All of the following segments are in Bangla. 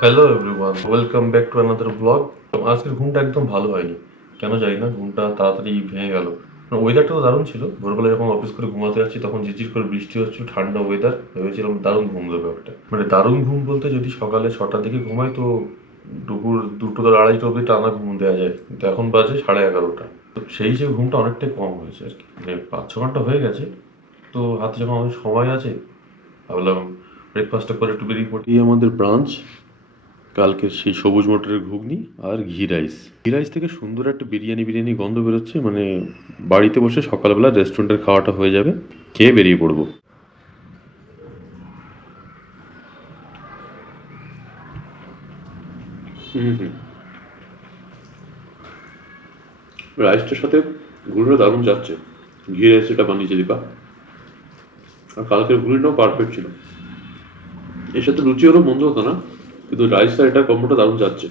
Hello everyone welcome back to another blog আজকের ঘুমটা একদম ভালো হয়নি। কেন জানি না, ঘুমটা তাড়াতাড়ি ভেঙে গেল। ওয়েদারটা তো দারুণ ছিল। ভোরবেলা যখন অফিস করে ঘুমাতে যাচ্ছি, তখন ঝিরঝির করে বৃষ্টি হচ্ছিল ঠান্ডা ওয়েদার ভেবেছিলাম দারুণ ঘুম দেবে একটা। মানে দারুণ ঘুম বলতে যদি সকালে ছটার দিকে ঘুমাই, তো দুপুর দুটো তো আড়াইটা অবধি টানা ঘুম দেওয়া যায়। কিন্তু এখন বাজে সাড়ে এগারোটা। তো সেই হিসেবে ঘুমটা অনেকটাই কম হয়েছে আর কি। মানে পাঁচ ছ ঘণ্টা হয়ে গেছে। তো হাতে যখন অনেক সময় আছে, ভাবলাম ব্রেকফাস্টটা করে একটু বেরিয়ে পড়ি। আমাদের ব্রাঞ্চ কালকের সেই সবুজ মটরের ঘুগনি আর ঘি রাইস। ঘি রাইস থেকে সুন্দর একটা বিরিয়ানি বিরিয়ানি গন্ধ বেরোচ্ছে মানে বাড়িতে বসে সকালবেলা রেস্টুরেন্টের খাওয়াটা হয়ে যাবে, খেয়ে বেরিয়ে পড়ব। রাইসটার সাথে ঘুগনিটা দারুণ যাচ্ছে। ঘি রাইস যেটা বানিয়েছে দীপা। আর কালকের ঘুগনিটাও পারফেক্ট ছিল। এর সাথে রুচি হলো মন্দ হতো না। কিন্তু আর এটা কম্বোটা দারুণ যাচ্ছে।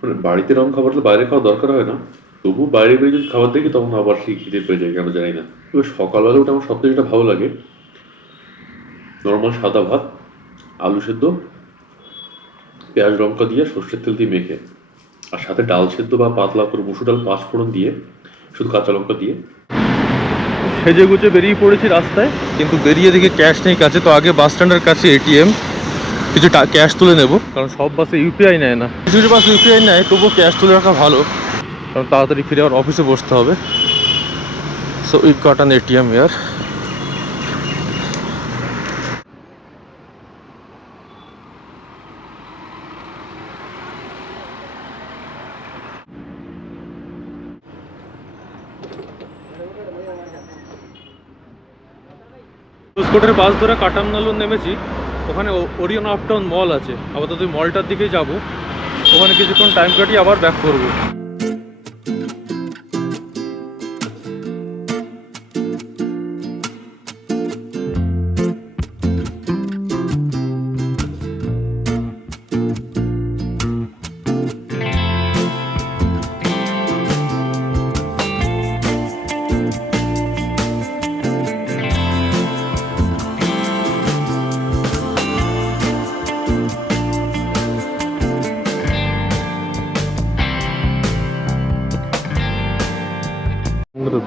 মানে বাড়িতে রকম খাবার তো বাইরে খাওয়া দরকার হয় না তবু বাইরে বেরিয়ে যদি খাবার দেখি তখন আবার সেই খিদে পেয়ে যায়, কেন জানি না। এবার সকালবেলা ওটা আমার সবথেকে যেটা ভালো লাগে নর্মাল সাদা ভাত, আলু সেদ্ধ, পেঁয়াজ লঙ্কা দিয়ে সর্ষের তেল দিয়ে মেখে, আর সাথে ডাল সেদ্ধ বা পাতলা করে মুসুর ডাল পাঁচ ফোড়ন দিয়ে, শুধু কাঁচা লঙ্কা দিয়ে। সেজে গুজে বেরিয়ে পড়েছি রাস্তায়, কিন্তু বেরিয়ে দেখি ক্যাশ নেই, কাছে তো আগে বাস স্ট্যান্ডের কাছে এটিএম কিছু ক্যাশ তুলে নেব। কারণ সব বাসে ইউপিআই নেয় না। কিছু কিছু বাসে ইউপিআই নেয় তবুও ক্যাশ তুলে রাখা ভালো। কারণ তাড়াতাড়ি ফিরে আবার অফিসে বসতে হবে। So we got an ATM year স্কোটের bus ধরে কাটামনালুর নেমেছি। ওখানে ওরিয়ন আপটাউন মল আছে। আপাতত ওই মলটার দিকেই যাব। ওখানে কিছুক্ষণ টাইম কাটিয়ে আবার ব্যাক করব।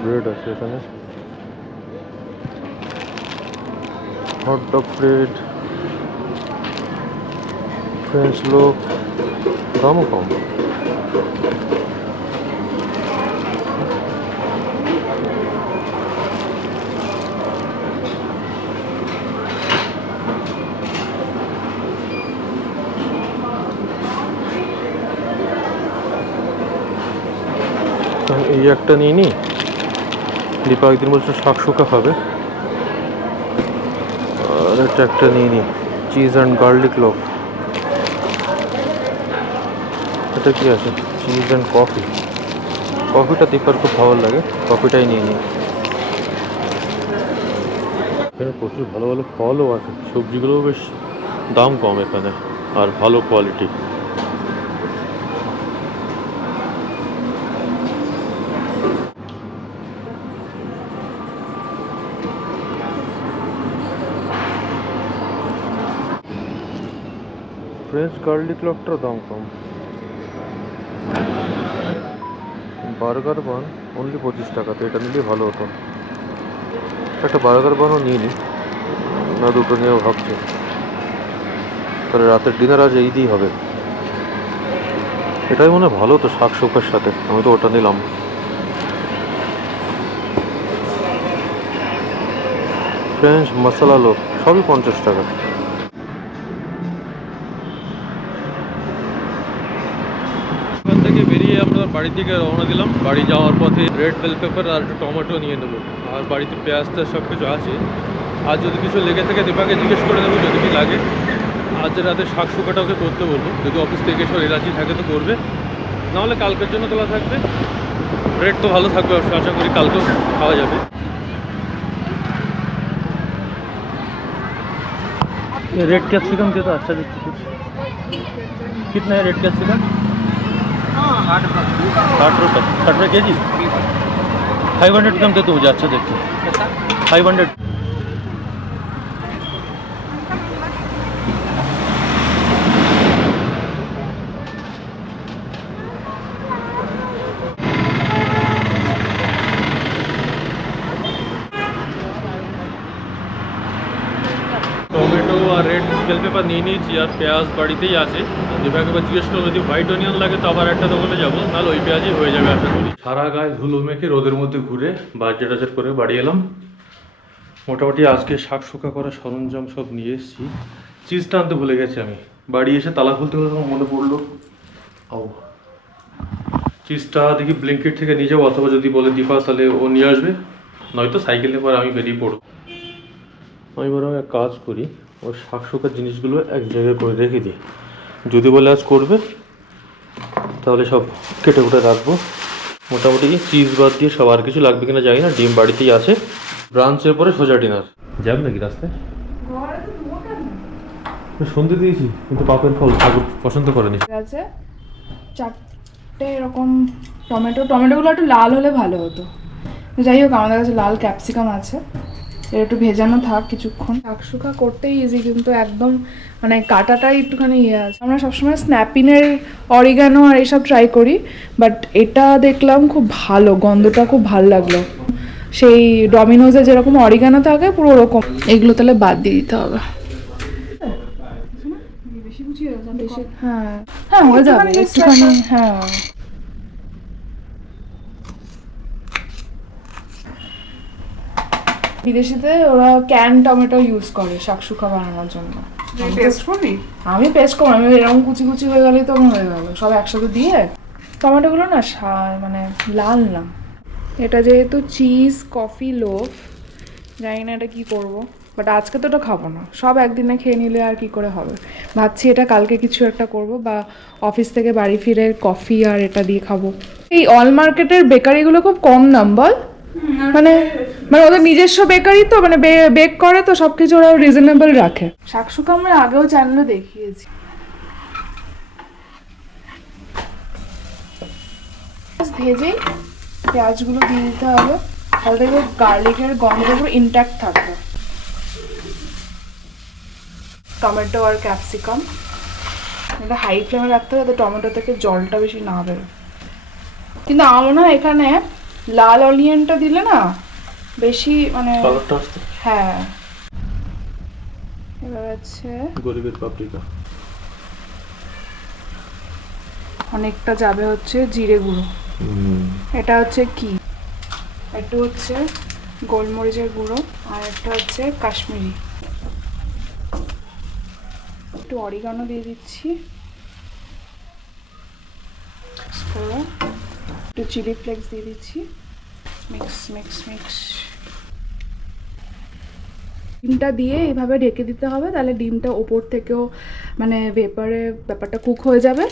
ব্রেড আছে এখানে। হট ডগ ব্রেড ফ্রেঞ্চ লোক দামও কম। আমি এই একটা নিয়ে নিই দীপা একদিন বলছে শাক শুকা খাবে। আর একটা একটা নিয়ে নিই চিজ অ্যান্ড গার্লিক লোভ এটা কি আছে? চিজ অ্যান্ড কফি কফিটা দীপার খুব ভালো লাগে। কফিটাই নিয়ে নিই এখানে প্রচুর ভালো ভালো ফলও আছে। সবজিগুলোও বেশ দাম কম এখানে। আর ভালো কোয়ালিটি ফ্রেঞ্চ গার্লিক লকটার দাম কম। বার্গার বান অনলি পঁচিশ টাকাতে এটা নিলেই ভালো হতো। একটা বার্গার বানও নিয়ে নিই না দুটো নিয়েও ভাবছি। তাহলে রাতের ডিনার আজ এই দিয়েই হবে। এটাই মনে ভালো তো শাক শুকার সাথে, আমি তো ওটা নিলাম। ফ্রেঞ্চ মশলা লোক সবই পঞ্চাশ টাকা। বাড়ির দিকে রওনা দিলাম বাড়ি যাওয়ার পথে রেড বেল পেপার আর একটু টমেটো নিয়ে নেবো আর বাড়িতে পেঁয়াজ টেয়াজ সব কিছু আছে আর যদি কিছু লেগে থাকে দীপাকে জিজ্ঞেস করে নেবো যদি কি লাগে আজ রাতে শাক শুকাটা ওকে করতে বলবো যদি অফিস থেকে এসে এলাচি থাকে তো করবে নাহলে কালকের জন্য তোলা থাকবে রেট তো ভালো থাকবে অবশ্য আশা করি কালকেও খাওয়া যাবে रेड कैप्सिकम के तो अच्छा दिखती कुछ कितना है रेड कैप्सिकम ساٹھ روپے ساٹھ روپے کے جی فائیو ہنڈریڈ کم دے تو مجھے اچھا دیکھتے فائیو ہنڈریڈ টমেটো আর রেড বেল পেপার নিয়ে নিয়েছি আর পেঁয়াজ বাড়িতেই আছে। দীপাকে এবার জিজ্ঞেস করব, যদি হোয়াইট অনিয়ন লাগে তো আবার একটা দোকানে যাব, নাহলে ওই পেঁয়াজই হয়ে যাবে আশা করি। সারা গায়ে ধুলো মেখে রোদের মধ্যে ঘুরে বাজার টাজার করে বাড়ি এলাম। মোটামুটি আজকে শাক শুকা করার সরঞ্জাম সব নিয়ে এসেছি। চিজটা আনতে ভুলে গেছি আমি। বাড়ি এসে তালা খুলতে আমার মনে পড়ল আও চিজটা দেখি ব্লিঙ্কেট থেকে নিয়ে যাব, অথবা যদি বলে দীপা তাহলে ও নিয়ে আসবে। নয়তো সাইকেলে পর আমি বেরিয়ে পড়ব। আমি বরং এক কাজ করি ওর শাক শুকার জিনিসগুলো এক জায়গায় করে রেখে দিই। যদি বলে আজ করবে তাহলে সব কেটে কুটে রাখব। মোটামুটি চিজ বাদ দিয়ে সব আর কিছু লাগবে কিনা জানি না ডিম বাড়িতেই আছে। ব্রাঞ্চের পরে সোজা ডিনার। যাবে নাকি রাস্তায়? সন্ধে দিয়েছি কিন্তু পাপের ফল ঠাকুর পছন্দ করেনি। আছে। চারটে এরকম টমেটো টমেটোগুলো একটু লাল হলে ভালো হতো। যাই হোক আমাদের কাছে লাল ক্যাপসিকাম আছে। এর একটু ভেজানো থাক কিছুক্ষণ। শাকশুকা করতেই ইজি কিন্তু একদম মানে কাটাটাই একটুখানি ইয়ে আছে। আমরা সবসময় স্ন্যাপিনের অরিগানো আর এইসব ট্রাই করি বাট এটা দেখলাম খুব ভালো গন্ধটা খুব ভালো লাগল। সেই ডমিনোজে যেরকম অরিগানো থাকে পুরো ওরকম। এগুলো তাহলে বাদ দিয়ে দিতে হবে। হ্যাঁ হ্যাঁ হয়ে যাবে একটুখানি। হ্যাঁ। বিদেশিতে ওরা ক্যান টমেটো ইউজ করে শাকশুকা বানানোর জন্য। পেস্ট করি আমি পেস্ট করি আমি এরকম কুচি কুচি হয়ে গেলেই তো আমার হয়ে গেল। সব একসাথে দিয়ে টমেটোগুলো না মানে লাল না। এটা যেহেতু চিজ কফি লোফ জানি না এটা কি করব। বাট আজকে তো এটা খাব না। সব একদিনে খেয়ে নিলে আর কি করে হবে? ভাবছি এটা কালকে কিছু একটা করব বা অফিস থেকে বাড়ি ফিরে কফি আর এটা দিয়ে খাব। এই অল মার্কেটের বেকারিগুলো খুব কম দাম বল? মানে মানে ওদের নিজস্ব বেকারি তো মানে বেক করে তো সব কিছু ওরা রিজনেবল রাখে। শাকসুকা আমরা আগেও চ্যানেলে দেখিয়েছি। ভেজেই পেঁয়াজগুলো দিয়ে দিতে হবে। তাহলে দেখবে গার্লিকের গন্ধটা পুরো ইনট্যাক্ট থাকবে। টমেটো আর ক্যাপসিকাম এটা হাই ফ্লেমে রাখতে হবে, যাতে টমেটো থেকে জলটা বেশি না বেরো কিন্তু আমার হয় এখানে লাল অনিয়নটা দিলে না বেশি মানে হ্যাঁ। এবার আছে গরিবের অনেকটা যাবে হচ্ছে জিরে গুঁড়ো। এটা হচ্ছে কি? একটু হচ্ছে গোলমরিচের গুঁড়ো আর একটা হচ্ছে কাশ্মীরি। একটু অরিগানো দিয়ে দিচ্ছি। একটু চিলি ফ্লেক্স দিয়ে দিচ্ছি। মিক্স মিক্স মিক্স ডিমটা দিয়ে এইভাবে ঢেকে দিতে হবে তাহলে ডিমটা ওপর থেকেও মানে ভেপারে ব্যাপারটা কুক হয়ে যাবে।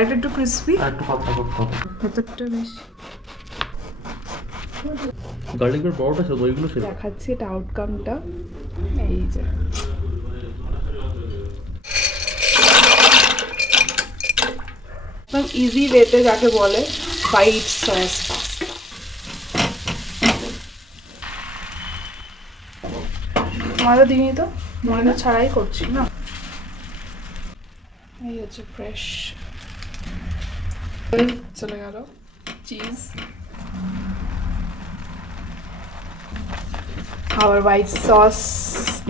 এটা একটু ক্রিসপি একটু পাতলা করতে ভেতরটা বেশ। গার্লিকের বড়টা ছিল ওইগুলো ছিল। দেখাচ্ছি এটা আউটকামটা এই যে। একদম ইজি ওয়েতে যাকে বলে হোয়াইট সস ময়দা দিইনি তো? ময়দা ছাড়াই করছি না। এই হচ্ছে ফ্রেশ চলে গেল cheese Our white sauce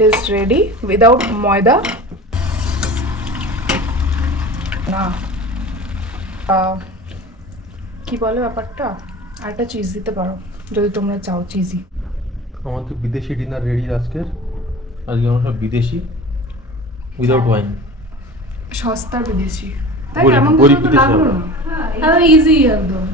is ready without ময়দা। না। কি বলে ব্যাপারটা? আর একটা চিজ দিতে পারো যদি তোমরা চাও চিজি আমার তো বিদেশি ডিনার রেডি আজকের। আজকে আমরা সব বিদেশি উইদাউট ওয়াইন সস্তা বিদেশি। তাই এমন কিছু লাগল। না? ইজি একদম।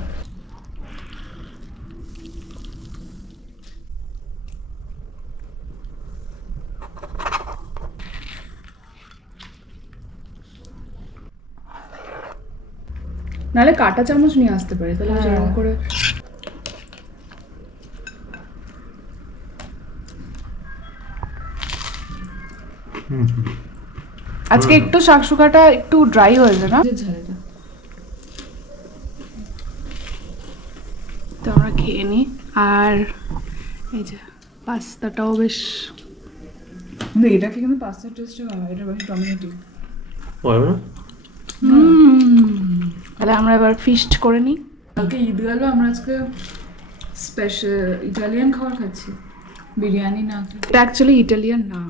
নাহলে কাটা চামচ নিয়ে আসতে পারি তাহলে সেরকম করে আজকে একটু শাকশুকাটা একটু ড্রাই হয়েছে না তো আমরা খেয়ে নিই আর এই যে পাস্তাটাও বেশ এটাকে কিন্তু পাস্তার টেস্টে হয় এটা বেশ হয় না? তাহলে আমরা এবার ফিস্ট করে নিই। কালকে ঈদ গেল আমরা আজকে স্পেশাল ইটালিয়ান খাবার খাচ্ছি। বিরিয়ানি না এটা অ্যাকচুয়ালি ইটালিয়ান না।